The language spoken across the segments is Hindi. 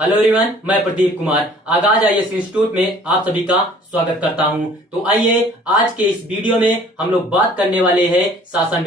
हेलो एवरीवन, मैं प्रदीप कुमार आगाज आईएएस इंस्टीट्यूट में आप सभी का स्वागत करता हूं। तो आइए आज के इस वीडियो में हम लोग बात करने वाले हैं शासन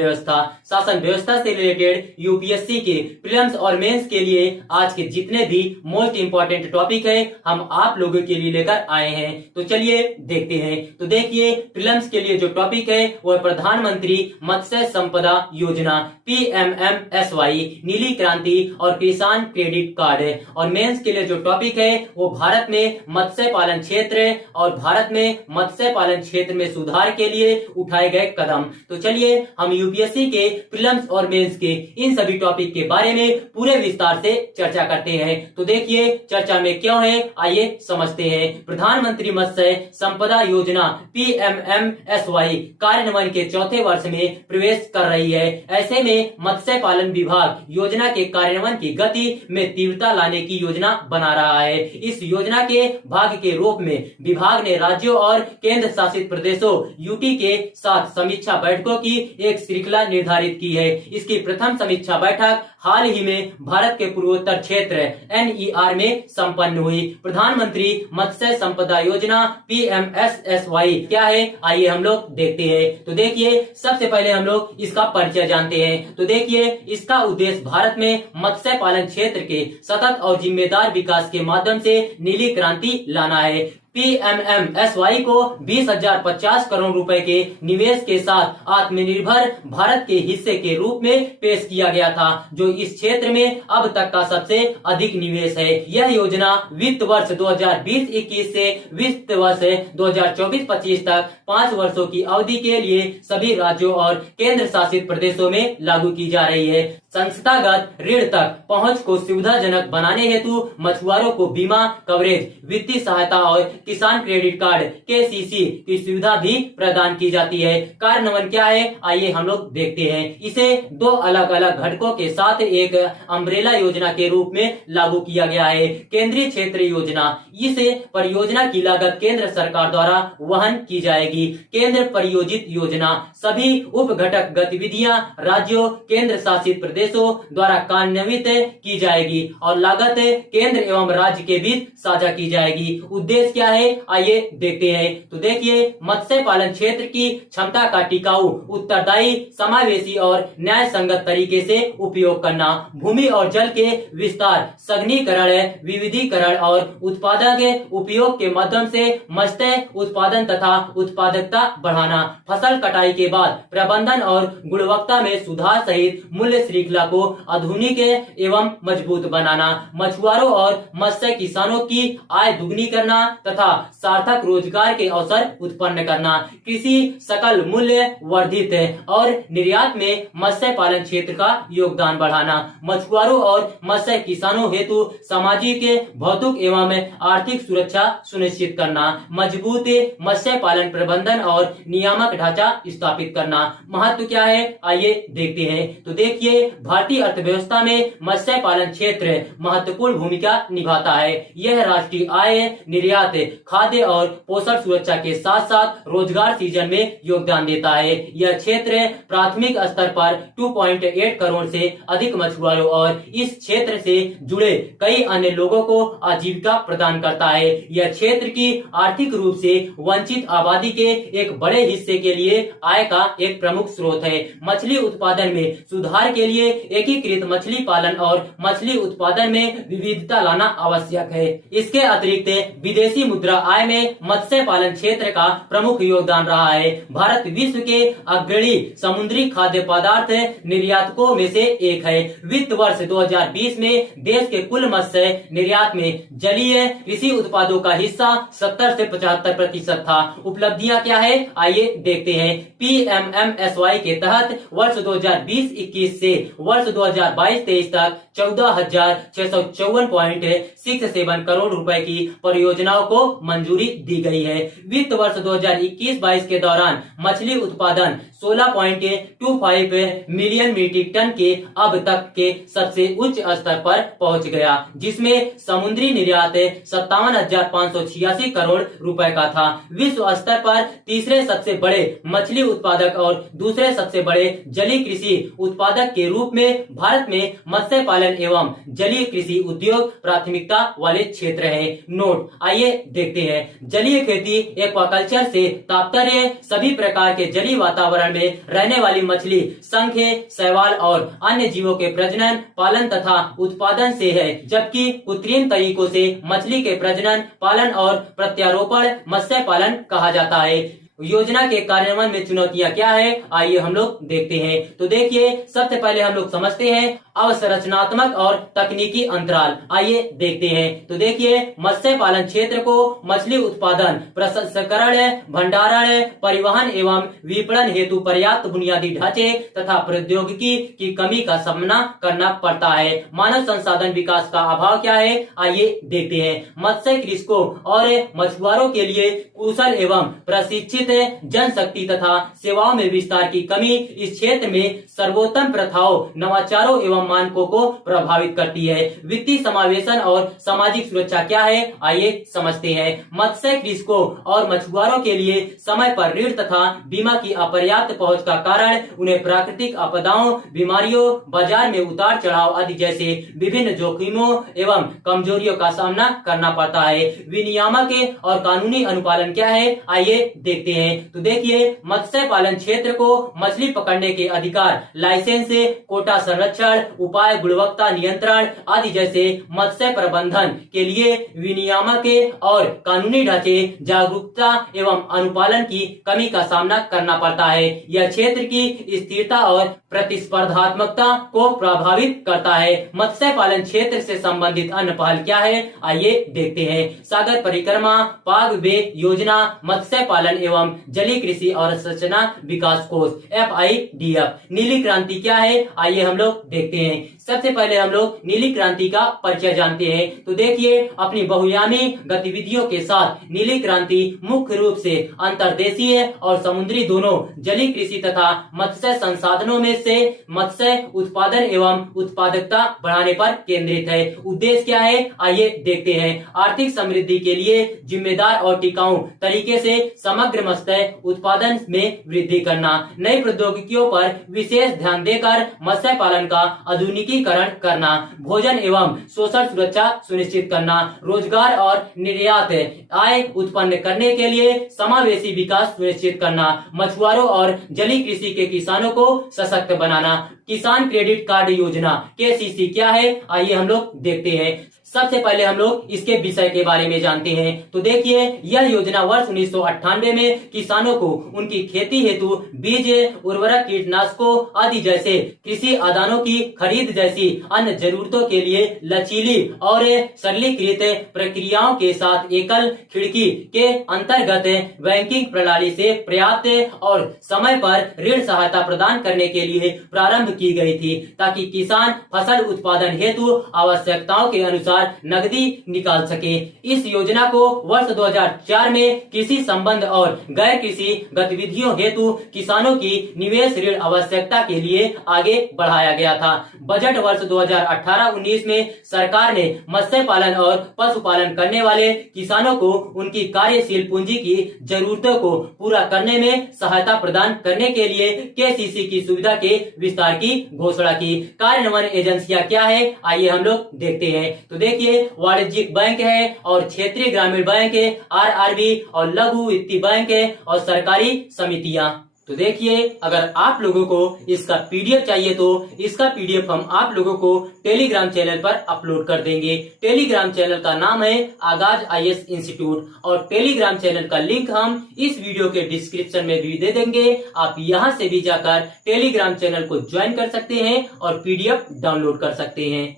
व्यवस्था से रिलेटेड यूपीएससी के प्रीलिम्स और मेंस के लिए आज के जितने भी मोस्ट इंपॉर्टेंट टॉपिक है हम आप लोगों के लिए लेकर आए हैं। तो चलिए देखते हैं। तो देखिए, प्रीलिम्स के लिए जो टॉपिक है वो प्रधानमंत्री मत्स्य संपदा योजना PMMSY, नीली क्रांति और किसान क्रेडिट कार्ड है। और मेंस के लिए जो टॉपिक है वो भारत में मत्स्य पालन क्षेत्र और भारत में मत्स्य पालन क्षेत्र में सुधार के लिए उठाए गए कदम। तो चलिए हम यूपीएससी के प्रीलिम्स और मेंस के इन सभी टॉपिक के बारे में पूरे विस्तार से चर्चा करते हैं। तो देखिए चर्चा में क्यों है, आइए समझते हैं। प्रधानमंत्री मत्स्य संपदा योजना PMMSY कार्यान्वयन के चौथे वर्ष में प्रवेश कर रही है। ऐसे में मत्स्य पालन विभाग योजना के कार्यान्वयन की गति में तीव्रता लाने की योजना बना रहा है। इस योजना के भाग के रूप में विभाग ने राज्यों और केंद्र शासित प्रदेशों यूटी के साथ समीक्षा बैठकों की एक श्रृंखला निर्धारित की है। इसकी प्रथम समीक्षा बैठक हाल ही में भारत के पूर्वोत्तर क्षेत्र NER में संपन्न हुई। प्रधानमंत्री मत्स्य संपदा योजना PMMSY क्या है, आइए हम लोग देखते हैं। तो देखिए सबसे पहले हम लोग इसका परिचय जानते हैं। तो देखिए इसका उद्देश्य भारत में मत्स्य पालन क्षेत्र के सतत और जिम्मेदार विकास के माध्यम से नीली क्रांति लाना है। PMMSY को 20,050 करोड़ रुपए के निवेश के साथ आत्मनिर्भर भारत के हिस्से के रूप में पेश किया गया था, जो इस क्षेत्र में अब तक का सबसे अधिक निवेश है। यह योजना वित्त वर्ष 2020-21 से वित्त वर्ष 2024-25 तक 5 वर्षों की अवधि के लिए सभी राज्यों और केंद्र शासित प्रदेशों में लागू की जा रही है। संस्थागत ऋण तक पहुंच को सुविधाजनक बनाने हेतु मछुआरों को बीमा कवरेज, वित्तीय सहायता और किसान क्रेडिट कार्ड KCC की सुविधा भी प्रदान की जाती है। कार्यान्वयन क्या है, आइए हम लोग देखते हैं। इसे दो अलग अलग घटकों के साथ एक अम्ब्रेला योजना के रूप में लागू किया गया है। केंद्रीय क्षेत्र योजना, इस परियोजना की लागत केंद्र सरकार द्वारा वहन की जाएगी। केंद्र परियोजित योजना, सभी उप घटक गतिविधियां राज्यों केंद्र शासित प्रदेशों द्वारा कार्यान्वित की जाएगी और लागत केंद्र एवं राज्य के बीच साझा की जाएगी। उद्देश्य क्या है, आइए देखते हैं। तो देखिए मत्स्य पालन क्षेत्र की क्षमता का टिकाऊ, उत्तरदायी, समावेशी और न्याय संगत तरीके से उपयोग करना, भूमि और जल के विस्तार, सघनीकरण, विविधीकरण और उत्पादक उपयोग के माध्यम से मत्स्य उत्पादन तथा उत्पादकता बढ़ाना, फसल कटाई के बाद प्रबंधन और गुणवत्ता में सुधार सहित मूल्य श्रृंखला को आधुनिक एवं मजबूत बनाना, मछुआरों और मत्स्य किसानों की आय दुगनी करना तथा सार्थक रोजगार के अवसर उत्पन्न करना, कृषि सकल मूल्य वर्धित और निर्यात में मत्स्य पालन क्षेत्र का योगदान बढ़ाना, मछुआरों और मत्स्य किसानों हेतु सामाजिक, भौतिक एवं आर्थिक सुरक्षा सुनिश्चित करना, मजबूत मत्स्य पालन प्रबंधन और नियामक ढांचा स्थापित करना। महत्व क्या है, आइए देखते हैं। तो देखिए भारतीय अर्थव्यवस्था में मत्स्य पालन क्षेत्र महत्वपूर्ण भूमिका निभाता है। यह राष्ट्रीय आय, निर्यात, खाद्य और पोषण सुरक्षा के साथ साथ रोजगार सृजन में योगदान देता है। यह क्षेत्र प्राथमिक स्तर पर 2.8 करोड़ से अधिक मछुआरों और इस क्षेत्र से जुड़े कई अन्य लोगों को आजीविका प्रदान करता है। यह क्षेत्र की आर्थिक रूप से वंचित आबादी के एक बड़े हिस्से के लिए आय का एक प्रमुख स्रोत है। मछली उत्पादन में सुधार के लिए एकीकृत मछली पालन और मछली उत्पादन में विविधता लाना आवश्यक है। इसके अतिरिक्त विदेशी मुद्रा आय में मत्स्य पालन क्षेत्र का प्रमुख योगदान रहा है। भारत विश्व के अग्रणी समुद्री खाद्य पदार्थ निर्यातकों में से एक है। वित्त वर्ष 2020 में देश के कुल मत्स्य निर्यात में जलीय कृषि उत्पादों का हिस्सा 70 से 75% था। उपलब्धियां क्या है, आइए देखते हैं। PMMSY के तहत वर्ष 2020-21 से वर्ष 2022-23 तक 14,654.67 करोड़ रुपए की परियोजनाओं को मंजूरी दी गई है। वित्त वर्ष 2021-22 के दौरान मछली उत्पादन 16.25 मिलियन मीट्रिक टन के अब तक के सबसे उच्च स्तर पर पहुंच गया, जिसमें समुद्री निर्यात 57,586 करोड़ रुपए का था। विश्व स्तर पर तीसरे सबसे बड़े मछली उत्पादक और दूसरे सबसे बड़े जलीय कृषि उत्पादक के रूप रूप में भारत में मत्स्य पालन एवं जलीय कृषि उद्योग प्राथमिकता वाले क्षेत्र है। नोट, आइए देखते हैं। जलीय खेती एक्वाकल्चर से तात्पर्य सभी प्रकार के जलीय वातावरण में रहने वाली मछली, शंख, शैवाल और अन्य जीवों के प्रजनन, पालन तथा उत्पादन से है, जबकि कृत्रिम तरीकों से मछली के प्रजनन, पालन और प्रत्यारोपण मत्स्य पालन कहा जाता है। योजना के कार्यान्वयन में चुनौतियां क्या है, आइए हम लोग देखते हैं। तो देखिए, सबसे पहले हम लोग समझते हैं अवसंरचनात्मक और तकनीकी अंतराल। आइए देखते हैं। तो देखिए, मत्स्य पालन क्षेत्र को मछली उत्पादन, प्रसंस्करण, भंडारण, परिवहन एवं विपणन हेतु पर्याप्त बुनियादी ढांचे तथा प्रौद्योगिकी की कमी का सामना करना पड़ता है। मानव संसाधन विकास का अभाव क्या है, आइए देखते हैं। मत्स्य कृषकों और मछुआरों के लिए कुशल एवं प्रशिक्षित जनशक्ति तथा सेवाओं में विस्तार की कमी इस क्षेत्र में सर्वोत्तम प्रथाओं, नवाचारों एवं मानकों को प्रभावित करती है। वित्तीय समावेशन और सामाजिक सुरक्षा क्या है, आइए समझते हैं। मत्स्य कृषकों और मछुआरों के लिए समय पर ऋण तथा बीमा की अपर्याप्त पहुंच का कारण उन्हें प्राकृतिक आपदाओं, बीमारियों, बाजार में उतार चढ़ाव आदि जैसे विभिन्न जोखिमों एवं कमजोरियों का सामना करना पड़ता है। विनियामक और कानूनी अनुपालन क्या है, आइए देखते हैं। तो देखिए, मत्स्य पालन क्षेत्र को मछली पकड़ने के अधिकार, लाइसेंस, कोटा संरक्षण, उपाय, गुणवत्ता नियंत्रण आदि जैसे मत्स्य प्रबंधन के लिए विनियामक और कानूनी ढांचे, जागरूकता एवं अनुपालन की कमी का सामना करना पड़ता है। यह क्षेत्र की स्थिरता और प्रतिस्पर्धात्मकता को प्रभावित करता है। मत्स्य पालन क्षेत्र से संबंधित अन्य पहल क्या है, आइए देखते हैं। सागर परिक्रमा, पाग वे योजना, मत्स्य पालन एवं जलीय कृषि और संरचना विकास कोष FIDF। नीली क्रांति क्या है, आइए हम लोग देखते हैं। सबसे पहले हम लोग नीली क्रांति का परिचय जानते हैं। तो देखिए, अपनी बहुआयामी गतिविधियों के साथ नीली क्रांति मुख्य रूप से अंतर्देशीय और समुद्री दोनों जलीय कृषि तथा मत्स्य संसाधनों में से मत्स्य उत्पादन एवं उत्पादकता बढ़ाने पर केंद्रित है। उद्देश्य क्या है, आइए देखते हैं। आर्थिक समृद्धि के लिए जिम्मेदार और टिकाऊ तरीके से समग्र मत्स्य उत्पादन में वृद्धि करना, नई प्रौद्योगिकियों पर विशेष ध्यान देकर मत्स्य पालन का आधुनिकीकरण करना, भोजन एवं शोषण सुरक्षा सुनिश्चित करना, रोजगार और निर्यात आय उत्पन्न करने के लिए समावेशी विकास सुनिश्चित करना, मछुआरों और जलीय कृषि के किसानों को सशक्त बनाना। किसान क्रेडिट कार्ड योजना KCC क्या है, आइए हम लोग देखते हैं। सबसे पहले हम लोग इसके विषय के बारे में जानते हैं। तो देखिए, यह योजना वर्ष 1998 में किसानों को उनकी खेती हेतु बीज, उर्वरक, कीटनाशकों आदि जैसे कृषि आदानों की खरीद जैसी अन्य जरूरतों के लिए लचीली और सरलीकृत प्रक्रियाओं के साथ एकल खिड़की के अंतर्गत बैंकिंग प्रणाली से पर्याप्त और समय पर ऋण सहायता प्रदान करने के लिए प्रारंभ की गई थी, ताकि किसान फसल उत्पादन हेतु आवश्यकताओं के अनुसार नकदी निकाल सके। इस योजना को वर्ष 2004 में कृषि संबंध और गैर कृषि गतिविधियों हेतु किसानों की निवेश ऋण आवश्यकता के लिए आगे बढ़ाया गया था। बजट वर्ष 2018-19 में सरकार ने मत्स्य पालन और पशुपालन करने वाले किसानों को उनकी कार्यशील पूंजी की जरूरतों को पूरा करने में सहायता प्रदान करने के लिए KCC की सुविधा के विस्तार की घोषणा की। कार्यान्वयन एजेंसियां क्या है, आइए हम लोग देखते हैं। तो देखिए, वाणिज्यिक बैंक है और क्षेत्रीय ग्रामीण बैंक है, RRB और लघु वित्तीय बैंक है और सरकारी समितियां। तो देखिए, अगर आप लोगों को इसका PDF चाहिए तो इसका PDF हम आप लोगों को टेलीग्राम चैनल पर अपलोड कर देंगे। टेलीग्राम चैनल का नाम है आगाज IAS इंस्टीट्यूट और टेलीग्राम चैनल का लिंक हम इस वीडियो के डिस्क्रिप्शन में भी दे देंगे। आप यहां से भी जाकर टेलीग्राम चैनल को ज्वाइन कर सकते हैं और PDF डाउनलोड कर सकते हैं।